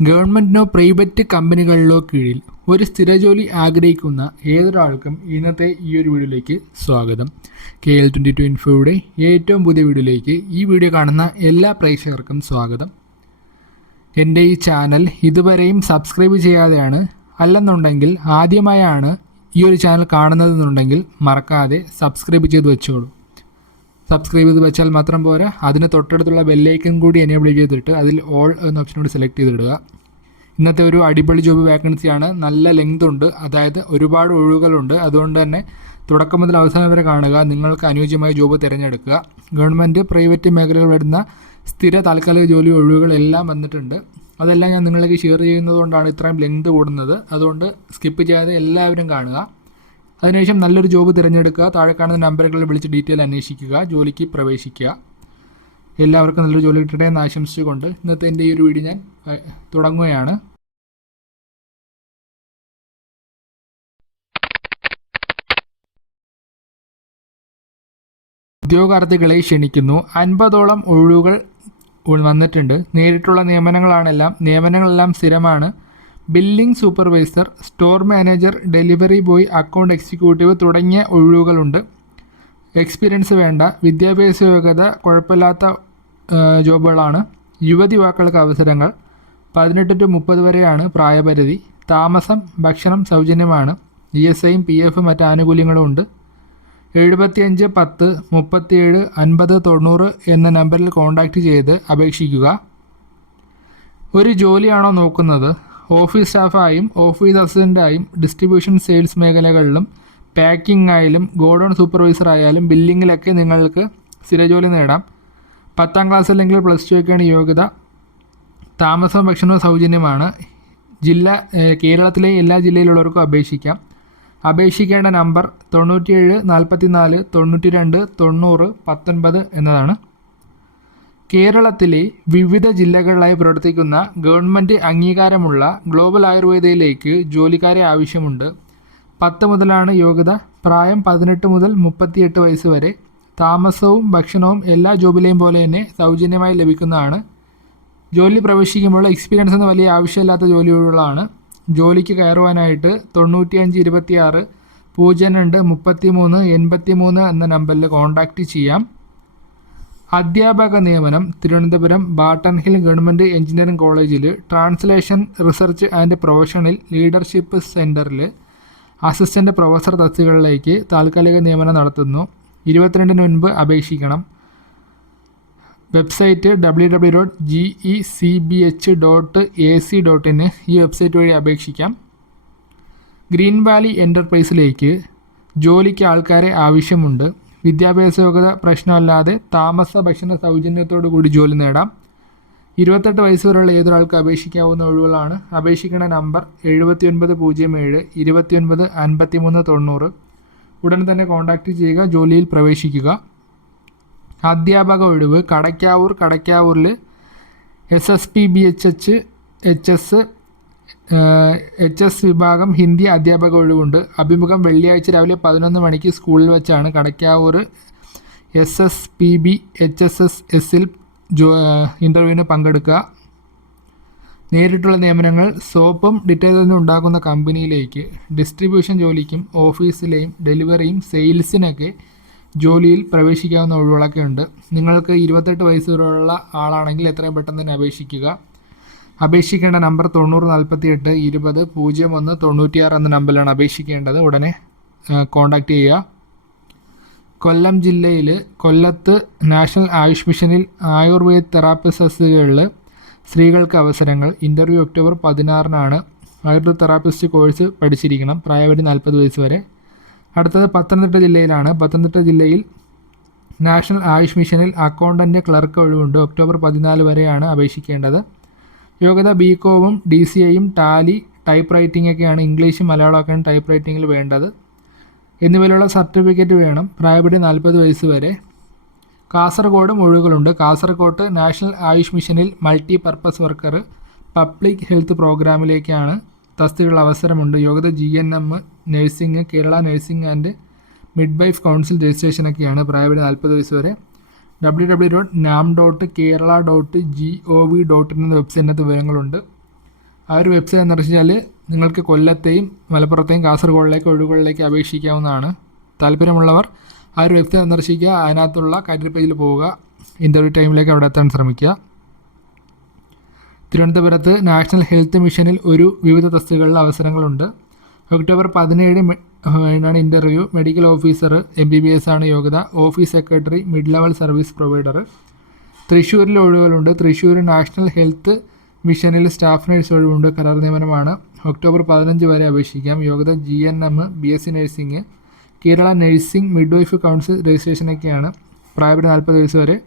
ഗവൺമെന്റിനോ private കമ്പനികളിലോ കീഴിൽ ഒരു സ്ഥിരജോലി ആഗ്രഹിക്കുന്ന ഏതൊരാൾക്കും ഇന്നത്തെ ഈ ഒരു വീഡിയോയിലേക്ക് സ്വാഗതം. കെ എൽ ട്വന്റി ടു ഇൻഫോയുടെ ഏറ്റവും പുതിയ വീഡിയോയിലേക്ക് ഈ വീഡിയോ കാണുന്ന എല്ലാ പ്രേക്ഷകർക്കും സ്വാഗതം. എന്റെ ഈ ചാനൽ ഇതുവരെയും സബ്സ്ക്രൈബ് ചെയ്യാതെയാണ് അല്ലെന്നുണ്ടെങ്കിൽ ആദ്യമായാണ് ഈ ഒരു ചാനൽ കാണുന്നതെന്നുണ്ടെങ്കിൽ മറക്കാതെ സബ്സ്ക്രൈബ് ചെയ്ത് വെച്ചോളൂ. സബ്സ്ക്രൈബ് ചെയ്ത് വെച്ചാൽ മാത്രം പോരാ. അതിന് തൊട്ടടുത്തുള്ള ബെല്ലൈക്കൻ കൂടി എനേബിൾ ചെയ്തിട്ട് അതിൽ ഓൾ എന്ന ഓപ്ഷൻ കൂടി സെലക്ട് ചെയ്തിടുക. ഇന്നത്തെ ഒരു അടിപൊളി ജോബ് വേക്കൻസിയാണ് നല്ല ലെങ്ത് ഉണ്ട്. അതായത് ഒരുപാട് ഒഴിവുകളുണ്ട് അതുകൊണ്ട് തന്നെ തുടക്കം മുതൽ അവസാനം വരെ കാണുക. നിങ്ങൾക്ക് അനുയോജ്യമായ ജോബ് തിരഞ്ഞെടുക്കുക. ഗവൺമെന്റ് പ്രൈവറ്റ് മേഖലകൾ വരുന്ന സ്ഥിര താൽക്കാലിക ജോലി ഒഴിവുകളെല്ലാം വന്നിട്ടുണ്ട്. അതെല്ലാം ഞാൻ നിങ്ങളിലേക്ക് ഷെയർ ചെയ്യുന്നതുകൊണ്ടാണ് ഇത്രയും ലെങ്ത് കൂടുന്നത്. അതുകൊണ്ട് സ്കിപ്പ് ചെയ്യാതെ എല്ലാവരും കാണുക. അതിനുശേഷം നല്ലൊരു ജോബ് തിരഞ്ഞെടുക്കുക. താഴെ കാണുന്ന നമ്പറുകളിൽ വിളിച്ച് ഡീറ്റെയിൽ അന്വേഷിക്കുക. ജോലിക്ക് പ്രവേശിക്കുക. എല്ലാവർക്കും നല്ലൊരു ജോലി കിട്ടട്ടെ എന്ന് ആശംസിച്ചുകൊണ്ട് ഇന്നത്തെ എന്റെ ഈ ഒരു വീഡിയോ ഞാൻ തുടങ്ങുകയാണ്. ഉദ്യോഗാർത്ഥികളെ ക്ഷണിക്കുന്നു. അൻപതോളം ഒഴിവുകൾ വന്നിട്ടുണ്ട്. നേരിട്ടുള്ള നിയമനങ്ങളാണെല്ലാം നിയമനങ്ങളെല്ലാം സ്ഥിരമാണ്. Billing supervisor store manager delivery boy account executive തുടങ്ങിയ ഒഴിവുകളുണ്ട്. എക്സ്പീരിയൻസ് വേണ്ട വിദ്യാഭ്യാസ യോഗ്യത കുഴപ്പമില്ലാത്ത ജോബുകളാണ്. യുവതി യുവാക്കൾക്ക് അവസരങ്ങൾ. പതിനെട്ട് ടു മുപ്പത് വരെയാണ് പ്രായപരിധി. താമസം ഭക്ഷണം സൗജന്യമാണ്. ഇ എസ് ഐയും പി എഫും മറ്റ് ആനുകൂല്യങ്ങളും ഉണ്ട്. എഴുപത്തിയഞ്ച് പത്ത് മുപ്പത്തിയേഴ് അൻപത് തൊണ്ണൂറ് എന്ന നമ്പറിൽ കോൺടാക്റ്റ് ചെയ്ത് അപേക്ഷിക്കുക. ഒരു ജോലിയാണോ നോക്കുന്നത്? ഓഫീസ് സ്റ്റാഫായും ഓഫീസ് അസിസ്റ്റന്റായും ഡിസ്ട്രിബ്യൂഷൻ സെയിൽസ് മേഖലകളിലും പാക്കിംഗ് ആയാലും ഗോഡൗൺ സൂപ്പർവൈസർ ആയാലും ബില്ലിങ്ങിലൊക്കെ നിങ്ങൾക്ക് സ്ഥിരജോലി നേടാം. പത്താം ക്ലാസ് അല്ലെങ്കിൽ പ്ലസ് ടു ഒക്കെയാണ് യോഗ്യത. താമസവും ഭക്ഷണവും സൗജന്യമാണ്. ജില്ല കേരളത്തിലെ എല്ലാ ജില്ലയിലുള്ളവർക്കും അപേക്ഷിക്കാം. അപേക്ഷിക്കേണ്ട നമ്പർ തൊണ്ണൂറ്റിയേഴ് നാൽപ്പത്തി നാല് തൊണ്ണൂറ്റി രണ്ട് തൊണ്ണൂറ് പത്തൊൻപത് എന്നതാണ്. കേരളത്തിലെ വിവിധ ജില്ലകളിലായി പ്രവർത്തിക്കുന്ന ഗവൺമെന്റ് അംഗീകാരമുള്ള ഗ്ലോബൽ ആയുർവേദയിലേക്ക് ജോലിക്കാരെ ആവശ്യമുണ്ട്. പത്ത് മുതലാണ് യോഗ്യത. പ്രായം പതിനെട്ട് മുതൽ മുപ്പത്തിയെട്ട് വയസ്സ് വരെ. താമസവും ഭക്ഷണവും എല്ലാ ജോബിലെയും പോലെ തന്നെ സൗജന്യമായി ലഭിക്കുന്നതാണ്. ജോലി പ്രവേശിക്കുമ്പോൾ എക്സ്പീരിയൻസ് എന്ന് വലിയ ആവശ്യമില്ലാത്ത ജോലികളാണ്. ജോലിക്ക് കയറുവാനായിട്ട് തൊണ്ണൂറ്റിയഞ്ച് ഇരുപത്തിയാറ് പൂജ്യം രണ്ട് മുപ്പത്തി മൂന്ന് എൺപത്തി മൂന്ന് എന്ന നമ്പറിൽ കോൺടാക്റ്റ് ചെയ്യാം. അധ്യാപക നിയമനം Thiruvananthapuram Barton Hill government engineering കോളേജിൽ translation research and professional leadership സെന്ററിൽ അസിസ്റ്റന്റ് പ്രൊഫസർ തസ്തികകളിലേക്ക് താൽക്കാലിക നിയമനം നടത്തുന്നു. ഇരുപത്തിരണ്ടിന് മുൻപ് അപേക്ഷിക്കണം. Website W W dot G E C B H dot A C dot in ഈ വെബ്സൈറ്റ് വഴി അപേക്ഷിക്കാം. ഗ്രീൻ വാലി എന്റർപ്രൈസിലേക്ക് ജോലിക്ക് ആൾക്കാരെ ആവശ്യമുണ്ട്. വിദ്യാഭ്യാസ യോഗ്യത പ്രശ്നമല്ലാതെ താമസ ഭക്ഷണ സൗജന്യത്തോടു കൂടി ജോലി നേടാം. ഇരുപത്തെട്ട് വയസ്സ് വരെയുള്ള ഏതൊരാൾക്ക് അപേക്ഷിക്കാവുന്ന ഒഴിവുകളാണ്. അപേക്ഷിക്കേണ്ട നമ്പർ എഴുപത്തി ഒൻപത് പൂജ്യം ഏഴ് ഇരുപത്തി ഒൻപത് അൻപത്തി മൂന്ന് തൊണ്ണൂറ്. ഉടൻ തന്നെ കോൺടാക്റ്റ് ചെയ്യുക ജോലിയിൽ പ്രവേശിക്കുക. അധ്യാപക ഒഴിവ് Kadakkavoor കടയ്ക്കാവൂരിൽ S S P B H H H S H S വിഭാഗം ഹിന്ദി അധ്യാപക ഒഴിവുണ്ട് അഭിമുഖം വെള്ളിയാഴ്ച രാവിലെ പതിനൊന്ന് മണിക്ക് സ്കൂളിൽ വെച്ചാണ്. Kadakkavoor S S P B H S S എസിൽ ജോ ഇന്റർവ്യൂവിന് പങ്കെടുക്കുക. നേരിട്ടുള്ള നിയമനങ്ങൾ സോപ്പും ഡിറ്റർജന്റും ഉണ്ടാക്കുന്ന കമ്പനിയിലേക്ക്. ഡിസ്ട്രിബ്യൂഷൻ ജോലിക്കും ഓഫീസിലെയും ഡെലിവറിയും സെയിൽസിനൊക്കെ ജോലിയിൽ പ്രവേശിക്കാവുന്ന ഒഴിവുകളൊക്കെ ഉണ്ട്. നിങ്ങൾക്ക് ഇരുപത്തെട്ട് വയസ്സ് വരെയുള്ള ആളാണെങ്കിൽ എത്രയും പെട്ടെന്ന് തന്നെ അപേക്ഷിക്കുക. അപേക്ഷിക്കേണ്ട നമ്പർ തൊണ്ണൂറ് നാൽപ്പത്തി എട്ട് ഇരുപത് പൂജ്യം ഒന്ന് തൊണ്ണൂറ്റിയാറ് എന്ന നമ്പറിലാണ് അപേക്ഷിക്കേണ്ടത്. ഉടനെ കോൺടാക്റ്റ് ചെയ്യുക. കൊല്ലം ജില്ലയിൽ കൊല്ലത്ത് നാഷണൽ ആയുഷ് മിഷനിൽ ആയുർവേദ തെറാപ്പിസ്റ്റുകളിൽ സ്ത്രീകൾക്ക് അവസരങ്ങൾ. ഇന്റർവ്യൂ ഒക്ടോബർ പതിനാറിനാണ് ആയുർവേദ തെറാപ്പിസ്റ്റ് കോഴ്സ് പഠിച്ചിരിക്കണം പ്രായപരി നാൽപ്പത് വയസ്സ് വരെ. അടുത്തത് പത്തനംതിട്ട ജില്ലയിലാണ്. പത്തനംതിട്ട ജില്ലയിൽ നാഷണൽ ആയുഷ് മിഷനിൽ അക്കൗണ്ടന്റ് ക്ലർക്ക് ഒഴിവുണ്ട്. ഒക്ടോബർ പതിനാല് വരെയാണ് അപേക്ഷിക്കേണ്ടത്. യോഗ്യത ബി കോമും ഡി സി എയും ടാലി ടൈപ്പ് റൈറ്റിംഗ് ഒക്കെയാണ് ഇംഗ്ലീഷും മലയാളമൊക്കെയാണ് ടൈപ്പ് റൈറ്റിങ്ങിൽ വേണ്ടത്. എന്നിവയിലുള്ള സർട്ടിഫിക്കറ്റ് വേണം. പ്രായപരിധി നാൽപ്പത് വയസ്സ് വരെ. കാസർഗോഡ് ഒഴിവുകളുണ്ട് കാസർഗോഡ് നാഷണൽ ആയുഷ് മിഷനിൽ multi purpose worker public health പ്രോഗ്രാമിലേക്കാണ് തസ്തികളുടെ അവസരമുണ്ട്. യോഗ്യത G N M nursing Kerala nursing and midwife council രജിസ്ട്രേഷനൊക്കെയാണ് പ്രായപരിധി നാൽപ്പത് വയസ്സ് വരെ. W W dot NAM dot Kerala dot G O V dot in എന്ന വെബ്സൈറ്റിനകത്ത് വിവരങ്ങളുണ്ട്. ആ ഒരു വെബ്സൈറ്റ് സന്ദർശിച്ചാൽ നിങ്ങൾക്ക് കൊല്ലത്തെയും മലപ്പുറത്തെയും കാസർഗോഡിലേക്ക് ഒഴിവുകളിലേക്ക് അപേക്ഷിക്കാവുന്നതാണ്. താല്പര്യമുള്ളവർ ആ ഒരു വെബ്സൈറ്റ് സന്ദർശിക്കുക. അതിനകത്തുള്ള കരിയർ പേജിൽ പോവുക. ഇന്റർവ്യൂ ടൈമിലേക്ക് അവിടെ എത്താൻ ശ്രമിക്കുക. തിരുവനന്തപുരത്ത് നാഷണൽ ഹെൽത്ത് മിഷനിൽ ഒരു വിവിധ തസ്തികകളിൽ അവസരങ്ങളുണ്ട്. ഒക്ടോബർ പതിനേഴ് ആണ് interview medical officer M B B S ആണ് യോഗ്യത. Office secretary mid level service provider തൃശ്ശൂരിൽ ഒഴിവുകളുണ്ട്. തൃശ്ശൂർ നാഷണൽ ഹെൽത്ത് മിഷനിൽ സ്റ്റാഫ് നഴ്സ് ഒഴിവുണ്ട്. കരാർ നിയമനമാണ്. ഒക്ടോബർ പതിനഞ്ച് വരെ അപേക്ഷിക്കാം. യോഗ്യത G N M B S C nursing Kerala nursing midwife council രജിസ്ട്രേഷനൊക്കെയാണ് പ്രായപരി നാൽപ്പത് വയസ്സ് വരെ.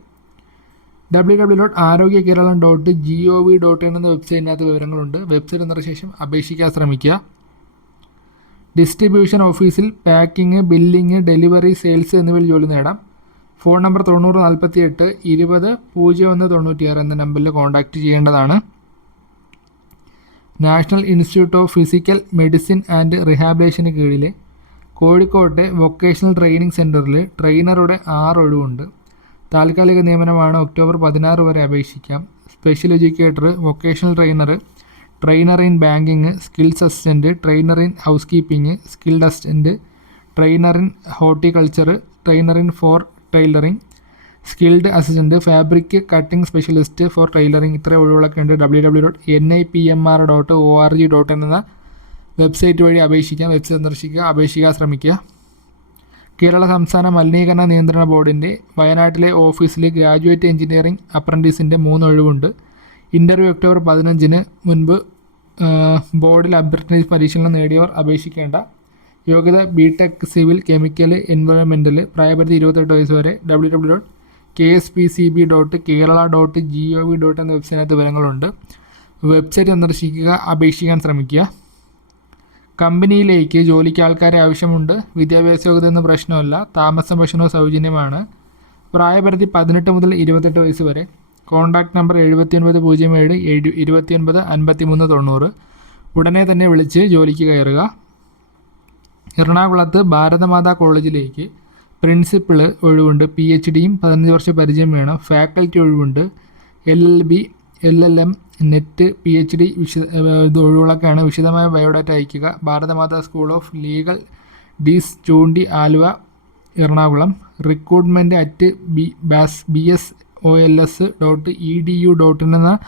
W W dot Arogya Keralam dot G O V dot in എന്ന വെബ്സൈറ്റിനകത്ത് വിവരങ്ങളുണ്ട്. വെബ്സൈറ്റ് എന്നതിന് ശേഷം അപേക്ഷിക്കാൻ ശ്രമിക്കുക. ഡിസ്ട്രിബ്യൂഷൻ ഓഫീസിൽ പാക്കിംഗ് ബില്ലിംഗ് ഡെലിവറി സെയിൽസ് എന്നിവയിൽ ജോലി നേടാം. ഫോൺ നമ്പർ തൊണ്ണൂറ് നാൽപ്പത്തി എട്ട് ഇരുപത് പൂജ്യം ഒന്ന് തൊണ്ണൂറ്റിയാറ് എന്ന നമ്പറിൽ കോൺടാക്റ്റ് ചെയ്യേണ്ടതാണ്. National institute of physical medicine and റിഹാബിലേഷന് കീഴിലെ കോഴിക്കോട്ടെ വൊക്കേഷണൽ ട്രെയിനിങ് സെന്ററിൽ ട്രെയിനറുടെ ആറ് ഒഴിവുണ്ട് താൽക്കാലിക നിയമനമാണ് ഒക്ടോബർ പതിനാറ് വരെ അപേക്ഷിക്കാം. Special educator vocational trainer trainer in banking skills assistant trainer in housekeeping skilled assistant trainer in horticulture trainer in for tailoring skilled assistant fabric cutting specialist for tailoring ഇത്ര ഒഴിവുകളൊക്കെ ഉണ്ട്. W W dot N I P M R dot O R G dot എന്ന website വഴി അപേക്ഷിക്കാം. Website സന്ദർശിക്കുക അപേക്ഷിക്കാൻ ശ്രമിക്കുക. കേരള സംസ്ഥാന മലിനീകരണ നിയന്ത്രണ ബോർഡിന്റെ വയനാട്ടിലെ ഓഫീസിൽ ഗ്രാജുവേറ്റ് എഞ്ചിനീയറിംഗ് അപ്രന്റീസിന്റെ മൂന്ന് ഒഴിവുണ്ട്. ഇന്റർവ്യൂ ഒക്ടോബർ പതിനഞ്ചിന് മുൻപ് ബോർഡിൽ അഭ്യർത്ഥന പരിശീലനം നേടിയവർ അപേക്ഷിക്കേണ്ട. യോഗ്യത ബി ടെക് സിവിൽ കെമിക്കൽ എൻവയോൺമെന്റൽ പ്രായപരിധി ഇരുപത്തെട്ട് വയസ്സ് വരെ W W dot K S P C B dot Kerala dot G O V dot എന്ന വെബ്സൈറ്റിനകത്ത് വിവരങ്ങളുണ്ട്. വെബ്സൈറ്റ് സന്ദർശിക്കുക അപേക്ഷിക്കാൻ ശ്രമിക്കുക. കമ്പനിയിലേക്ക് ജോലിക്ക് ആൾക്കാരെ ആവശ്യമുണ്ട് വിദ്യാഭ്യാസ യോഗ്യത എന്ന പ്രശ്നമല്ല താമസം ഭക്ഷണവും സൗജന്യമാണ്. പ്രായപരിധി പതിനെട്ട് മുതൽ ഇരുപത്തെട്ട് വയസ്സ് വരെ. കോൺടാക്ട് നമ്പർ എഴുപത്തി ഒൻപത് പൂജ്യം ഏഴ് എഴു ഇരുപത്തി ഒൻപത് അൻപത്തി മൂന്ന് തൊണ്ണൂറ്. ഉടനെ തന്നെ വിളിച്ച് ജോലിക്ക് കയറുക. എറണാകുളത്ത് ഭാരതമാതാ കോളേജിലേക്ക് പ്രിൻസിപ്പിൾ ഒഴിവുണ്ട്. പി എച്ച് ഡിയും പതിനഞ്ച് വർഷ പരിചയം വേണം. ഫാക്കൽറ്റി ഒഴിവുണ്ട്. L L B L L M NET P H D വിശദ ഒഴിവുകളൊക്കെയാണ്. വിശദമായ ബയോഡാറ്റ അയയ്ക്കുക. Bharatamata school of legal ഡീസ് Choondi Aluva Ernakulam. Recruitment at B bass B S O L S dot E D U dot in എന്ന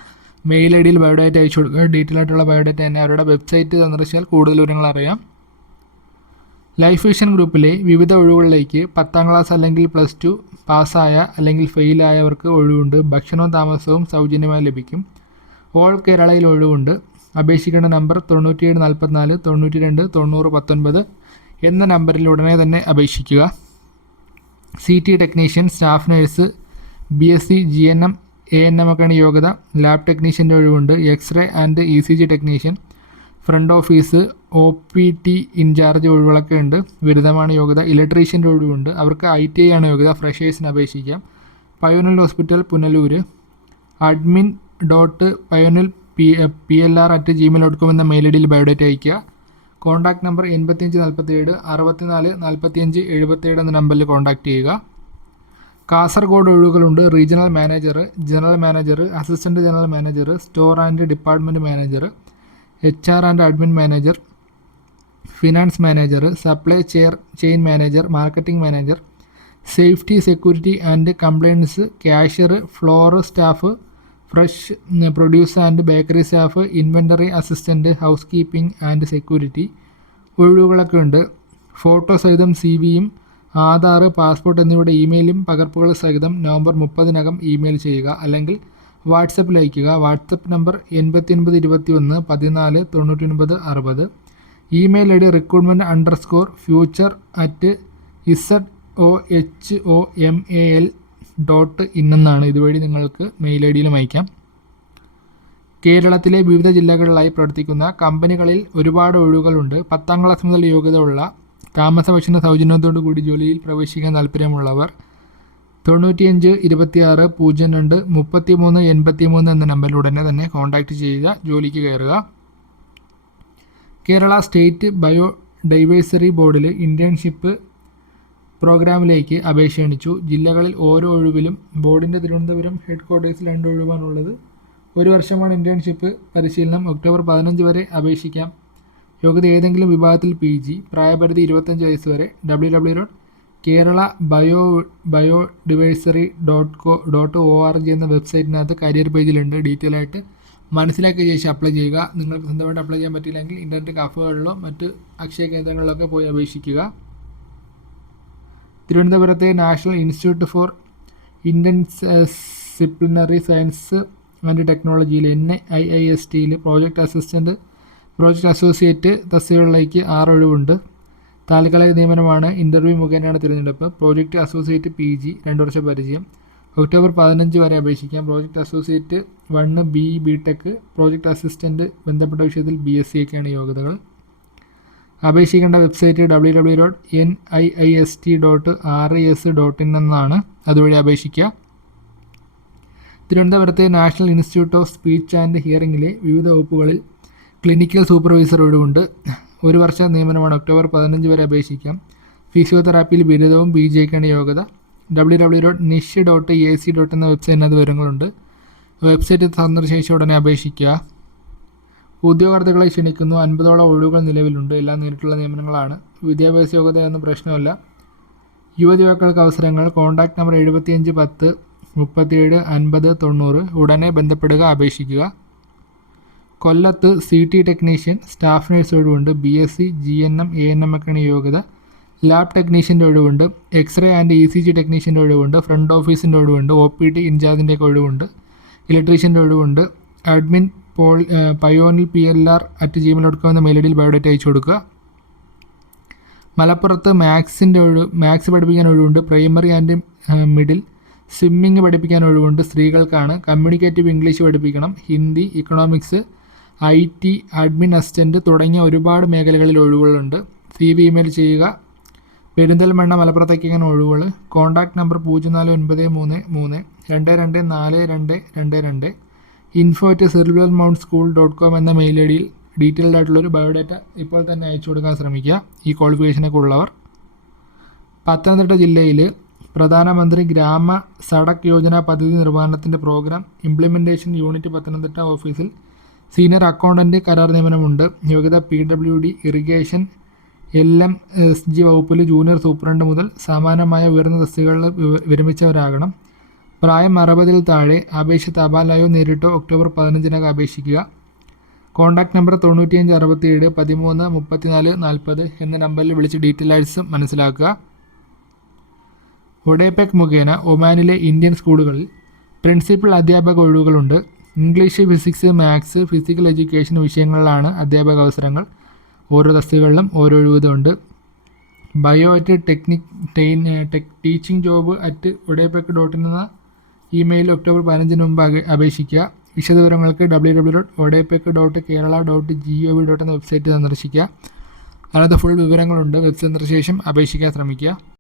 mail I ഡിയിൽ biodata അയച്ചു കൊടുക്കുക. Detail ആയിട്ടുള്ള biodata തന്നെ അവരുടെ വെബ്സൈറ്റ് സന്ദർശിച്ചാൽ കൂടുതൽ വിവരങ്ങൾ അറിയാം. ലൈഫ് വിഷൻ ഗ്രൂപ്പിലെ വിവിധ ഒഴിവുകളിലേക്ക് പത്താം ക്ലാസ് അല്ലെങ്കിൽ പ്ലസ് ടു പാസ്സായ അല്ലെങ്കിൽ ഫെയിലായവർക്ക് ഒഴിവുണ്ട്. ഭക്ഷണവും താമസവും സൗജന്യമായി ലഭിക്കും. ഓൾ കേരളയിൽ ഒഴിവുണ്ട്. അപേക്ഷിക്കേണ്ട നമ്പർ തൊണ്ണൂറ്റിയേഴ് നാൽപ്പത്തിനാല് തൊണ്ണൂറ്റി രണ്ട് തൊണ്ണൂറ് പത്തൊൻപത് എന്ന നമ്പറിൽ ഉടനെ തന്നെ അപേക്ഷിക്കുക. C T technician staff nurse B S C G N M A N M ഒക്കെയാണ് യോഗ്യത. ലാബ് ടെക്നീഷ്യന്റെ ഒഴിവുണ്ട്. X-ray and E C G technician front office O P T in-charge ഒഴിവുകളൊക്കെ ഉണ്ട്. ബിരുദമാണ് യോഗ്യത. ഇലക്ട്രീഷ്യന്റെ ഒഴിവുണ്ട്. അവർക്ക് ഐ ടി ഐ ആണ് യോഗ്യത. ഫ്രഷേഴ്സിന് അപേക്ഷിക്കാം. പയോനൽ hospital Punalur admin dot പയോനൽ P P L R at Gmail dot com എന്ന മെയിൽ ഐ ഡിയിൽ ബയോഡേറ്റ അയയ്ക്കുക. കോൺടാക്ട് നമ്പർ എൺപത്തിയഞ്ച് നാൽപ്പത്തിയേഴ് അറുപത്തിനാല് നാൽപ്പത്തിയഞ്ച് എഴുപത്തിയേഴ് എന്ന നമ്പറിൽ കോൺടാക്ട് ചെയ്യുക. Kasaragod ഒഴിവുകളുണ്ട് regional manager general manager assistant general manager store and department manager H R and admin manager finance manager supply chair chain manager marketing manager safety security and compliance cashier floor staff fresh producer and bakery staff inventory assistant housekeeping and security ഒഴിവുകളൊക്കെ ഉണ്ട്. Photo സഹിതം C വിയും Aadhaar passport എന്നിവയുടെ ഇമെയിലും പകർപ്പുകൾ സഹിതം November മുപ്പതിനകം email ചെയ്യുക അല്ലെങ്കിൽ വാട്സപ്പിൽ അയയ്ക്കുക. വാട്സപ്പ് നമ്പർ എൺപത്തി ഒൻപത് ഇരുപത്തി ഒന്ന് പതിനാല് തൊണ്ണൂറ്റി ഒൻപത് അറുപത്. Email I D recruitment underscore future at Z O H O M A L dot in എന്നാണ്. ഇതുവഴി നിങ്ങൾക്ക് മെയിൽ ഐ ഡിയിലും അയക്കാം. കേരളത്തിലെ വിവിധ ജില്ലകളിലായി പ്രവർത്തിക്കുന്ന കമ്പനികളിൽ ഒരുപാട് ഒഴിവുകളുണ്ട്. പത്താം ക്ലാസ് മുതൽ യോഗ്യത ഉള്ള താമസ ഭക്ഷണ സൗജന്യത്തോടു കൂടി ജോലിയിൽ പ്രവേശിക്കാൻ താല്പര്യമുള്ളവർ തൊണ്ണൂറ്റിയഞ്ച് ഇരുപത്തിയാറ് പൂജ്യം രണ്ട് മുപ്പത്തി മൂന്ന് എൺപത്തി മൂന്ന് എന്ന നമ്പറിൽ ഉടനെ തന്നെ കോൺടാക്റ്റ് ചെയ്യുക ജോലിക്ക് കയറുക. കേരള സ്റ്റേറ്റ് ബയോ ഡൈവേഴ്സറി ബോർഡിൽ ഇന്റേൺഷിപ്പ് പ്രോഗ്രാമിലേക്ക് അപേക്ഷ ക്ഷണിച്ചു. ജില്ലകളിൽ ഓരോ ഒഴിവിലും ബോർഡിന്റെ തിരുവനന്തപുരം ഹെഡ് ക്വാർട്ടേഴ്സിൽ രണ്ട് ഒഴിവാണുള്ളത്. ഒരു വർഷമാണ് ഇന്റേൺഷിപ്പ് പരിശീലനം. ഒക്ടോബർ പതിനഞ്ച് വരെ അപേക്ഷിക്കാം. യോഗ്യത ഏതെങ്കിലും വിഭാഗത്തിൽ പി ജി പ്രായപരിധി ഇരുപത്തഞ്ച് വയസ്സ് വരെ W W dot Kerala bio bio dot co dot O R G എന്ന വെബ്സൈറ്റിനകത്ത് കരിയർ പേജിലുണ്ട്. ഡീറ്റെയിൽ ആയിട്ട് മനസ്സിലാക്കിയ ശേഷം അപ്ലൈ ചെയ്യുക. നിങ്ങൾക്ക് സ്വന്തമായിട്ട് അപ്ലൈ ചെയ്യാൻ പറ്റില്ലെങ്കിൽ ഇന്റർനെറ്റ് കഫകളിലോ മറ്റ് അക്ഷയ കേന്ദ്രങ്ങളിലൊക്കെ പോയി അപേക്ഷിക്കുക. തിരുവനന്തപുരത്തെ national institute for interdisciplinary science and ടെക്നോളജിയിൽ എൻ ഐ ഐ എസ് ടിയിൽ പ്രോജക്റ്റ് അസിസ്റ്റന്റ് പ്രോജക്റ്റ് അസോസിയേറ്റ് തസ്തികകളിലേക്ക് ആറ് ഒഴിവുണ്ട്. താൽക്കാലിക നിയമനമാണ് ഇന്റർവ്യൂ മുഖേനയാണ് തിരഞ്ഞെടുപ്പ്. പ്രോജക്റ്റ് അസോസിയേറ്റ് പി ജി രണ്ട് വർഷ പരിചയം. ഒക്ടോബർ പതിനഞ്ച് വരെ അപേക്ഷിക്കാം. Project associate one B B tech project assistant ബന്ധപ്പെട്ട വിഷയത്തിൽ ബി എസ് സി ഒക്കെയാണ് യോഗ്യതകൾ. അപേക്ഷിക്കേണ്ട website W W dot N I I S T dot R E S dot in എന്നാണ് അതുവഴി അപേക്ഷിക്കുക. തിരുവനന്തപുരത്തെ national institute of speech and ഹിയറിംഗിലെ വിവിധ വകുപ്പുകളിൽ ക്ലിനിക്കൽ സൂപ്പർവൈസർ ഒഴിവുണ്ട് ഒരു വർഷ നിയമനമാണ് ഒക്ടോബർ പതിനഞ്ച് വരെ അപേക്ഷിക്കാം. ഫിസിയോതെറാപ്പിയിൽ ബിരുദവും പി ജിയൊക്കെയാണ് യോഗ്യത. W W dot NISH dot A C dot എന്ന വെബ്സൈറ്റിനകത്ത് വിവരങ്ങളുണ്ട് വെബ്സൈറ്റ് സന്ദർശിച്ച ഉടനെ അപേക്ഷിക്കുക. ഉദ്യോഗാർത്ഥികളെ ക്ഷണിക്കുന്നു. അൻപതോളം ഒഴിവുകൾ നിലവിലുണ്ട്. എല്ലാം നേരിട്ടുള്ള നിയമനങ്ങളാണ്. വിദ്യാഭ്യാസ യോഗ്യതയൊന്നും പ്രശ്നമല്ല. യുവതിവാക്കൾക്ക് അവസരങ്ങൾ. കോൺടാക്ട് നമ്പർ എഴുപത്തിയഞ്ച് പത്ത് മുപ്പത്തിയേഴ് അൻപത് തൊണ്ണൂറ്. ഉടനെ ബന്ധപ്പെടുക അപേക്ഷിക്കുക. കൊല്ലത്ത് C T technician staff nurse ഒഴിവുണ്ട് B S C G N M A N M ഒക്കെയാണ് യോഗ്യത. ലാബ് ടെക്നീഷ്യന്റെ ഒഴിവുണ്ട് X-ray and E C G ടെക്നീഷ്യന്റെ ഒഴിവുണ്ട് ഫ്രണ്ട് ഓഫീസിന്റെ ഒഴിവുണ്ട് ഒ പി ടി ഇൻചാർജിന്റെ ഒക്കെ ഒഴിവുണ്ട് ഇലക്ട്രീഷ്യന്റെ ഒഴിവുണ്ട്. അഡ്മിൻ പോൾ പയോനിൽ P L R at Gmail dot com എന്ന മെയിൽ ബയോഡേറ്റ അയച്ചു കൊടുക്കുക. മലപ്പുറത്ത് മാത്സിന്റെ ഒഴിവ് മാത്സ് പഠിപ്പിക്കാൻ ഒഴിവുണ്ട് പ്രൈമറി ആൻഡ് മിഡിൽ സ്വിമ്മിങ് പഠിപ്പിക്കാൻ ഒഴിവുണ്ട് സ്ത്രീകൾക്കാണ്. കമ്മ്യൂണിക്കേറ്റീവ് ഇംഗ്ലീഷ് പഠിപ്പിക്കണം Hindi economics I T admin assistant തുടങ്ങിയ ഒരുപാട് മേഖലകളിൽ ഒഴിവുകളുണ്ട്. സി വി ഇമെയിൽ ചെയ്യുക. പെരിന്തൽമണ്ണ മലപ്പുറത്തേക്ക് ഇങ്ങനെ ഒഴിവുകൾ. കോൺടാക്ട് നമ്പർ പൂജ്യം നാല് ഒൻപത് മൂന്ന് മൂന്ന് രണ്ട് രണ്ട് നാല് രണ്ട് രണ്ട് രണ്ട്. ഇൻഫോ അറ്റ് സെർവിലർ മൗണ്ട് സ്കൂൾ ഡോട്ട് കോം എന്ന മെയിൽ ഐ ഡിയിൽ ഡീറ്റെയിൽഡ് ആയിട്ടുള്ളൊരു ബയോഡാറ്റ ഇപ്പോൾ തന്നെ അയച്ചു കൊടുക്കാൻ ശ്രമിക്കുക. ഈ ക്വാളിഫിക്കേഷനൊക്കെ ഉള്ളവർ. പത്തനംതിട്ട ജില്ലയിൽ പ്രധാനമന്ത്രി ഗ്രാമ സടക് യോജന പദ്ധതി നിർവഹണത്തിന്റെ പ്രോഗ്രാം ഇംപ്ലിമെന്റേഷൻ യൂണിറ്റ് പത്തനംതിട്ട ഓഫീസിൽ സീനിയർ അക്കൗണ്ടന്റ് കരാർ നിയമനമുണ്ട്. യോഗ്യത P W D irrigation L M S G വകുപ്പിൽ ജൂനിയർ സൂപ്രണ്ട് മുതൽ സമാനമായ ഉയർന്ന തസ്തികകളിൽ വിരമിച്ചവരാകണം. പ്രായം അറുപതിൽ താഴെ അപേക്ഷ തപാലായോ നേരിട്ടോ ഒക്ടോബർ പതിനഞ്ചിനകം അപേക്ഷിക്കുക. കോൺടാക്ട് നമ്പർ തൊണ്ണൂറ്റിയഞ്ച് അറുപത്തിയേഴ് പതിമൂന്ന് മുപ്പത്തിനാല് നാൽപ്പത് എന്ന നമ്പറിൽ വിളിച്ച് ഡീറ്റെയിൽസ് മനസ്സിലാക്കുക. ഒഡേപെക് മുഖേന ഒമാനിലെ ഇന്ത്യൻ സ്കൂളുകളിൽ പ്രിൻസിപ്പൽ അധ്യാപക ഒഴിവുകളുണ്ട്. English physics maths physical education വിഷയങ്ങളിലാണ് അധ്യാപക അവസരങ്ങൾ. ഓരോ തസ്തികകളിലും ഓരോ ഒഴിവുണ്ട് ബയോ അറ്റ് ടെക്നിക് tale tech teaching job at Odepec dot in എന്ന ഇമെയിൽ ഒക്ടോബർ പതിനഞ്ചിന് മുമ്പ് അപേക്ഷിക്കുക. വിശദവിവരങ്ങൾക്ക് W W dot Odepec dot Kerala dot G O V dot എന്ന വെബ്സൈറ്റ് സന്ദർശിക്കുക. അതിനകത്ത് ഫുൾ വിവരങ്ങളുണ്ട്. വെബ്സൈറ്റ് സന്ദർശിച്ച ശേഷം അപേക്ഷിക്കാൻ ശ്രമിക്കുക.